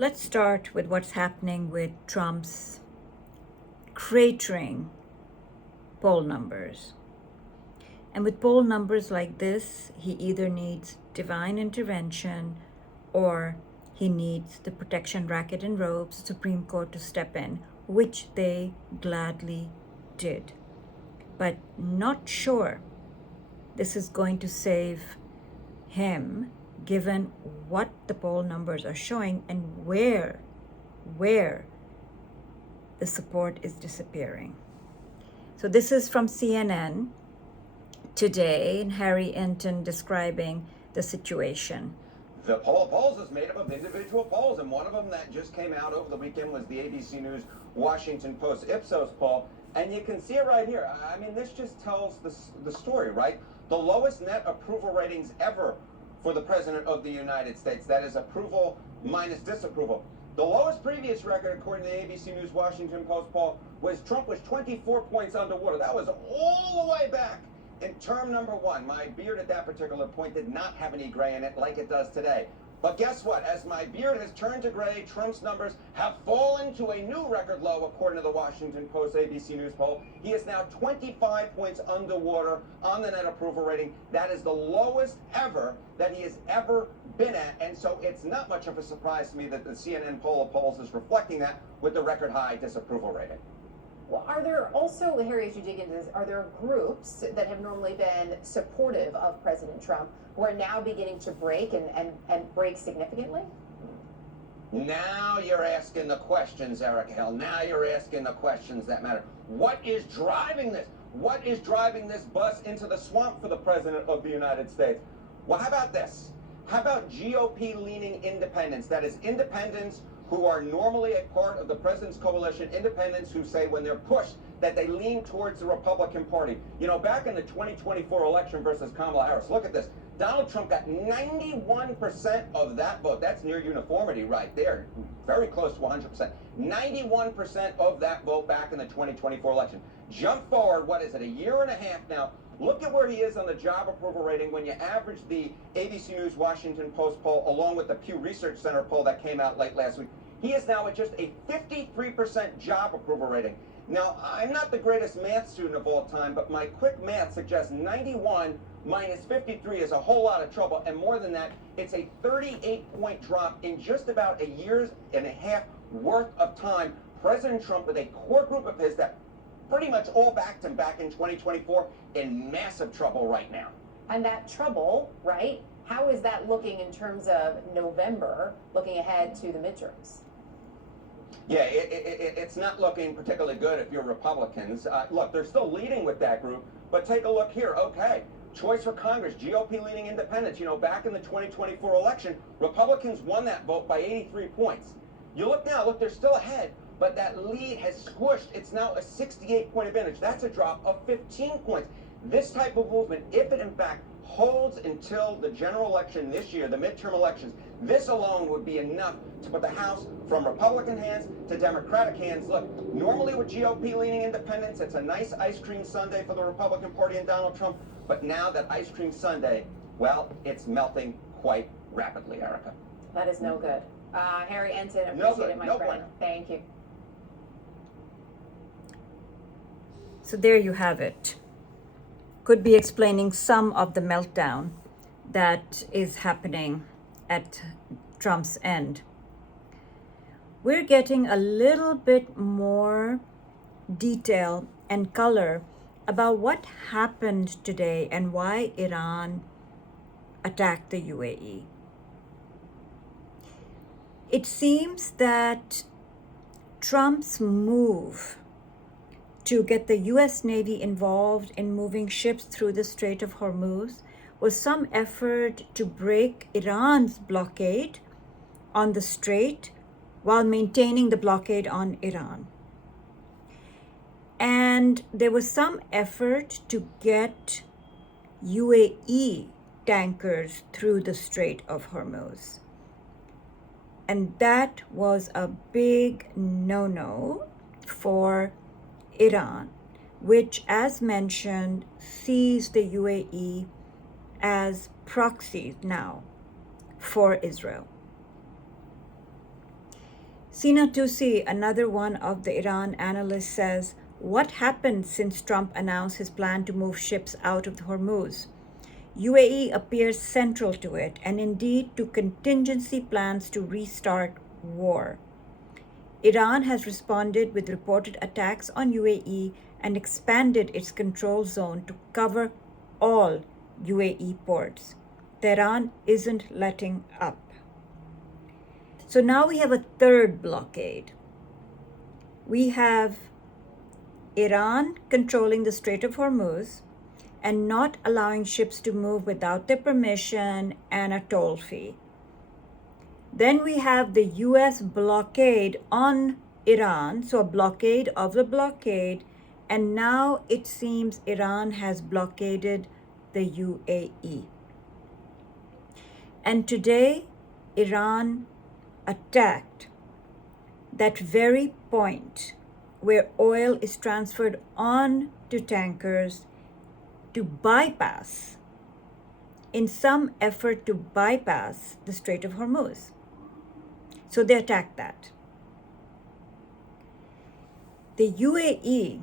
Let's start with what's happening with Trump's cratering poll numbers. And with poll numbers like this, he either needs divine intervention or he needs the protection racket and ropes, Supreme Court to step in, which they gladly did. But not sure this is going to save him, given what the poll numbers are showing and where the support is disappearing. So this is from CNN today, and Harry Enton describing the situation. The poll of polls is made up of individual polls, and one of them that just came out over the weekend was the ABC News Washington Post Ipsos poll. And you can see it right here. I mean, this just tells the story, right? The lowest net approval ratings ever for the President of the United States. That is approval minus disapproval. The lowest previous record, according to the ABC News Washington Post poll, was Trump was 24 points underwater. That was all the way back in term number one. My beard at that particular point did not have any gray in it like it does today. But guess what? As my beard has turned to gray, Trump's numbers have fallen to a new record low, according to the Washington Post ABC News poll. He is now 25 points underwater on the net approval rating. That is the lowest ever that he has ever been at. And so it's not much of a surprise to me that the CNN poll of polls is reflecting that with the record high disapproval rating. Well, are there also, Harry, as you dig into this, are there groups that have normally been supportive of President Trump who are now beginning to break and break significantly? Now you're asking the questions, Erica Hill. Now you're asking the questions that matter. What is driving this? What is driving this bus into the swamp for the President of the United States? Well, how about this? How about GOP-leaning independents? That is, independents who are normally a part of the president's coalition, independents who say when they're pushed that they lean towards the Republican Party. You know, back in the 2024 election versus Kamala Harris, look at this. Donald Trump got 91% of that vote. That's near uniformity right there, very close to 100%. 91% of that vote back in the 2024 election. Jump forward, what is it, a year and a half now. Look at where he is on the job approval rating when you average the ABC News Washington Post poll along with the Pew Research Center poll that came out late last week. He is now at just a 53% job approval rating. Now, I'm not the greatest math student of all time, but my quick math suggests 91 minus 53 is a whole lot of trouble. And more than that, it's a 38-point drop in just about a year and a half worth of time. President Trump, with a core group of his that pretty much all backed him back in 2024, in massive trouble right now. And that trouble, right? How is that looking in terms of November, looking ahead to the midterms? Yeah, it's not looking particularly good if you're Republicans. Look, they're still leading with that group, but take a look here. Okay, choice for Congress, GOP-leaning independents. You know, back in the 2024 election, Republicans won that vote by 83 points. You look now, look, they're still ahead, but that lead has squished. It's now a 68-point advantage. That's a drop of 15 points. This type of movement, if it in fact holds until the general election this year, the midterm elections, this alone would be enough to put the House from Republican hands to Democratic hands. Look, normally with GOP-leaning independents, it's a nice ice cream sundae for the Republican Party and Donald Trump. But now that ice cream sundae, well, it's melting quite rapidly, Erica. That is no good. Harry Enton, appreciate No good, it, my no friend. bueno. Thank you. So there you have it. Could be explaining some of the meltdown that is happening at Trump's end. We're getting a little bit more detail and color about what happened today and why Iran attacked the UAE. It seems that Trump's move to get the US Navy involved in moving ships through the Strait of Hormuz was some effort to break Iran's blockade on the strait while maintaining the blockade on Iran. And there was some effort to get UAE tankers through the Strait of Hormuz. And that was a big no-no for Iran, which, as mentioned, sees the UAE as proxies now for Israel. Sina Tusi, another one of the Iran analysts, says, what happened since Trump announced his plan to move ships out of Hormuz? UAE appears central to it, and indeed to contingency plans to restart war. Iran has responded with reported attacks on UAE and expanded its control zone to cover all UAE ports. Tehran isn't letting up. So now we have a third blockade. We have Iran controlling the Strait of Hormuz and not allowing ships to move without their permission and a toll fee. Then we have the US blockade on Iran, so a blockade of the blockade, and now it seems Iran has blockaded the UAE. And today, Iran attacked that very point where oil is transferred on to tankers to bypass, in some effort to bypass the Strait of Hormuz. So they attacked that. The UAE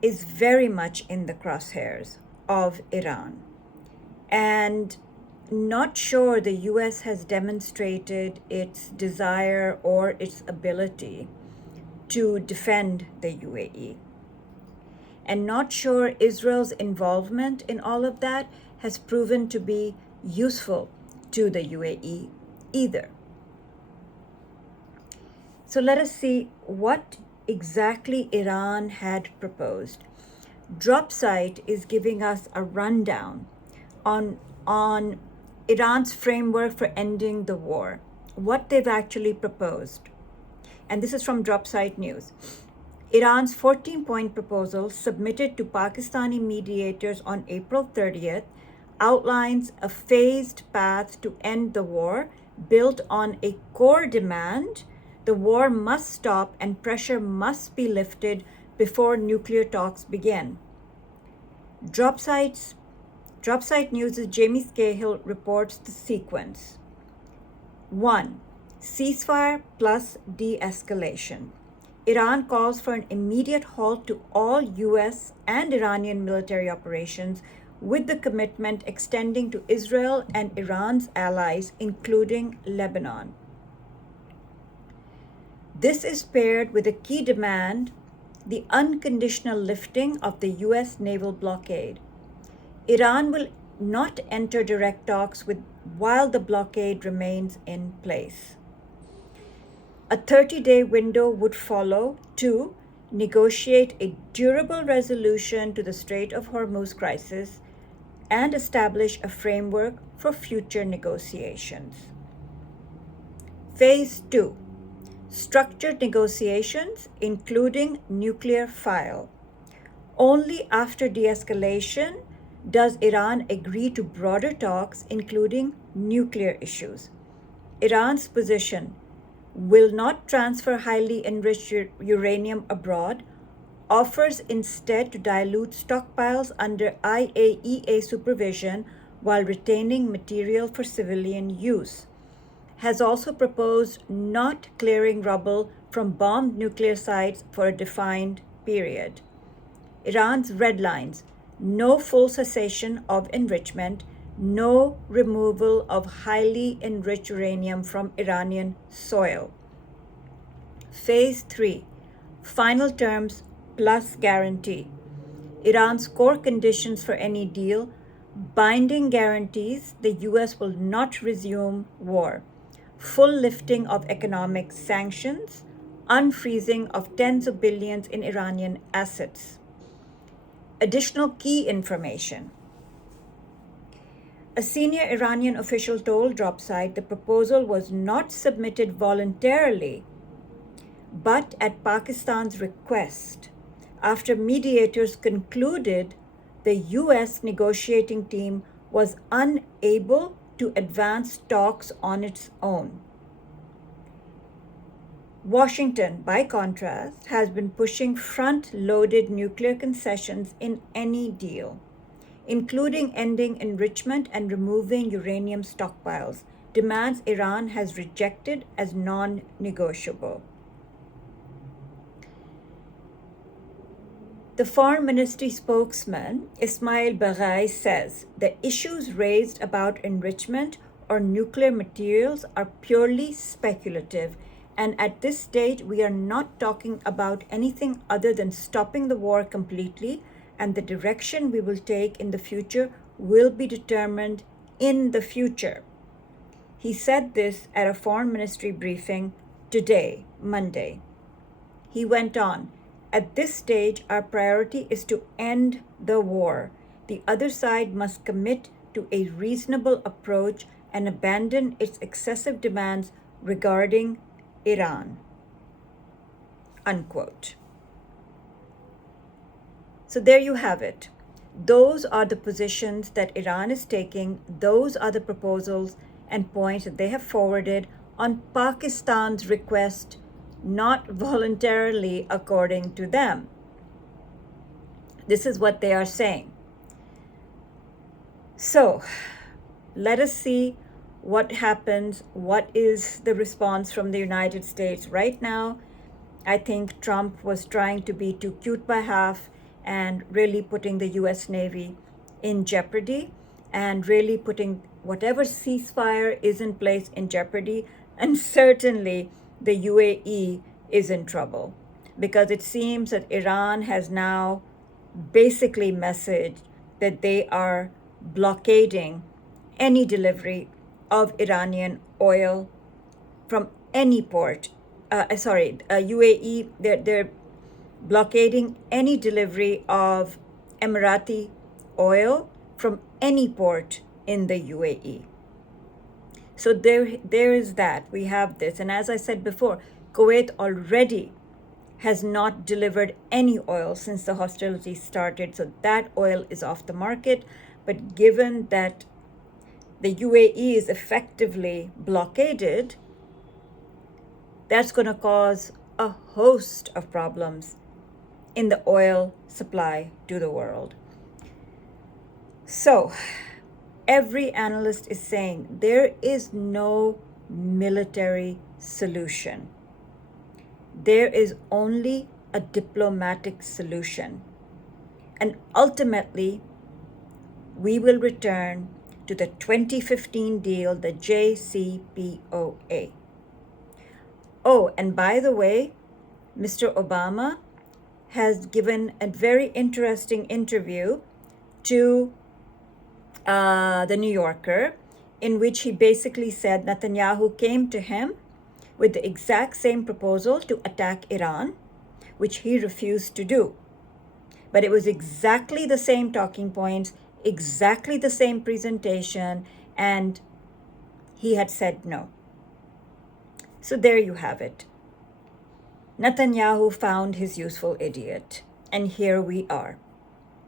is very much in the crosshairs of Iran, and not sure the US has demonstrated its desire or its ability to defend the UAE. And not sure Israel's involvement in all of that has proven to be useful to the UAE either. So let us see what exactly Iran had proposed. Dropsite is giving us a rundown on Iran's framework for ending the war, what they've actually proposed. And this is from Dropsite News. Iran's 14-point proposal submitted to Pakistani mediators on April 30th outlines a phased path to end the war built on a core demand: the war must stop and pressure must be lifted before nuclear talks begin. Dropsite News' Jamie Scahill reports the sequence. 1. Ceasefire plus de-escalation. Iran calls for an immediate halt to all US and Iranian military operations, with the commitment extending to Israel and Iran's allies, including Lebanon. This is paired with a key demand: the unconditional lifting of the US naval blockade. Iran will not enter direct talks while the blockade remains in place. A 30-day window would follow to negotiate a durable resolution to the Strait of Hormuz crisis and establish a framework for future negotiations. Phase 2. Structured negotiations, including nuclear file. Only after de-escalation does Iran agree to broader talks, including nuclear issues. Iran's position: will not transfer highly enriched uranium abroad, offers instead to dilute stockpiles under IAEA supervision while retaining material for civilian use. Has also proposed not clearing rubble from bombed nuclear sites for a defined period. Iran's red lines: no full cessation of enrichment, no removal of highly enriched uranium from Iranian soil. Phase 3. Final terms plus guarantee. Iran's core conditions for any deal: binding guarantees the US will not resume war, full lifting of economic sanctions, unfreezing of tens of billions in Iranian assets. Additional key information. A senior Iranian official told Dropsite the proposal was not submitted voluntarily, but at Pakistan's request, after mediators concluded the US negotiating team was unable to advance talks on its own. Washington, by contrast, has been pushing front-loaded nuclear concessions in any deal, including ending enrichment and removing uranium stockpiles, demands Iran has rejected as non-negotiable. The Foreign Ministry spokesman, Ismail Baghai, says the issues raised about enrichment or nuclear materials are purely speculative, and at this stage we are not talking about anything other than stopping the war completely, and the direction we will take in the future will be determined in the future. He said this at a Foreign Ministry briefing today, Monday. He went on, "At this stage, our priority is to end the war. The other side must commit to a reasonable approach and abandon its excessive demands regarding Iran." Unquote. So there you have it. Those are the positions that Iran is taking. Those are the proposals and points that they have forwarded on Pakistan's request, not voluntarily according to them. This is what they are saying. So let us see what happens. What is the response from the United States right now? I think Trump was trying to be too cute by half and really putting the US Navy in jeopardy and really putting whatever ceasefire is in place in jeopardy. And certainly the UAE is in trouble because it seems that Iran has now basically messaged that they are blockading any delivery of Iranian oil from any port. UAE, they're blockading any delivery of Emirati oil from any port in the UAE. So there is that. We have this. And as I said before, Kuwait already has not delivered any oil since the hostilities started. So that oil is off the market. But given that the UAE is effectively blockaded, that's going to cause a host of problems in the oil supply to the world. So every analyst is saying there is no military solution. There is only a diplomatic solution. And ultimately, we will return to the 2015 deal, the JCPOA. Oh, and by the way, Mr. Obama has given a very interesting interview to the New Yorker, in which he basically said Netanyahu came to him with the exact same proposal to attack Iran, which he refused to do. But it was exactly the same talking points, exactly the same presentation, and he had said no. So there you have it. Netanyahu found his useful idiot, and here we are.